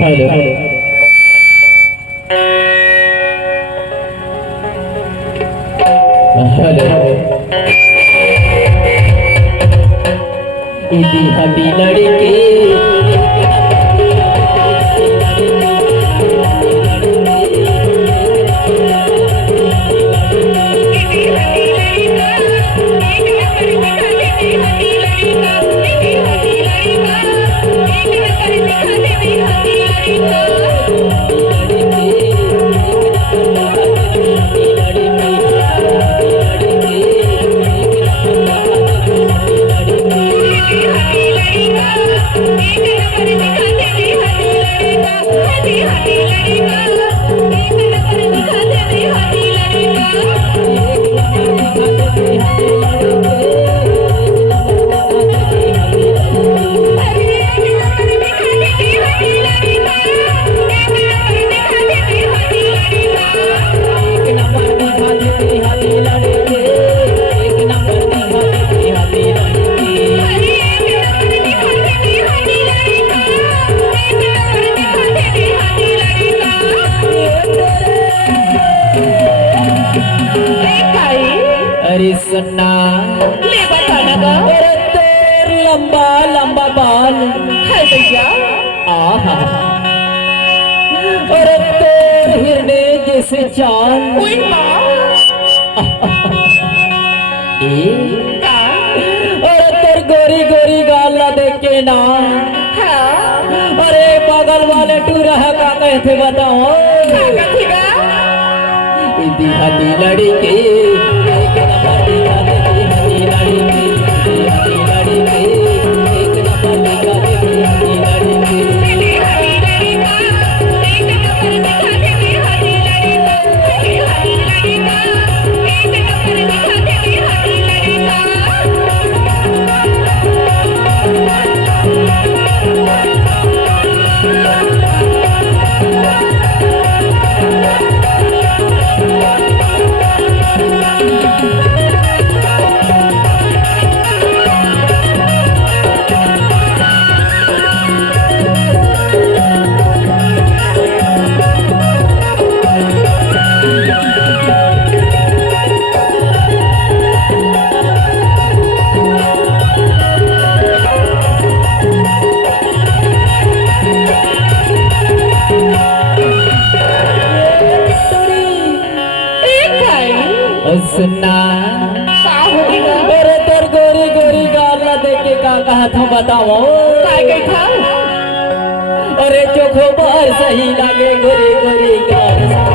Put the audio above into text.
Hello hello इदी हबी लड़के अरे सुन्ना ले बताना का तेर लंबा लंबा बाल है भैया। आहा और तेर हिरने जैसे चाल कोई माँ और तेर गोरी गोरी गाल देख के ना अरे बगल वाले टूरा का कहते बताओ इदी हदी लड़की सुन्ना अरे तेर गोरी गोरी गाल देख के का कहा था बताओ अरे चोखो बार सही लागे गोरी गोरी गाल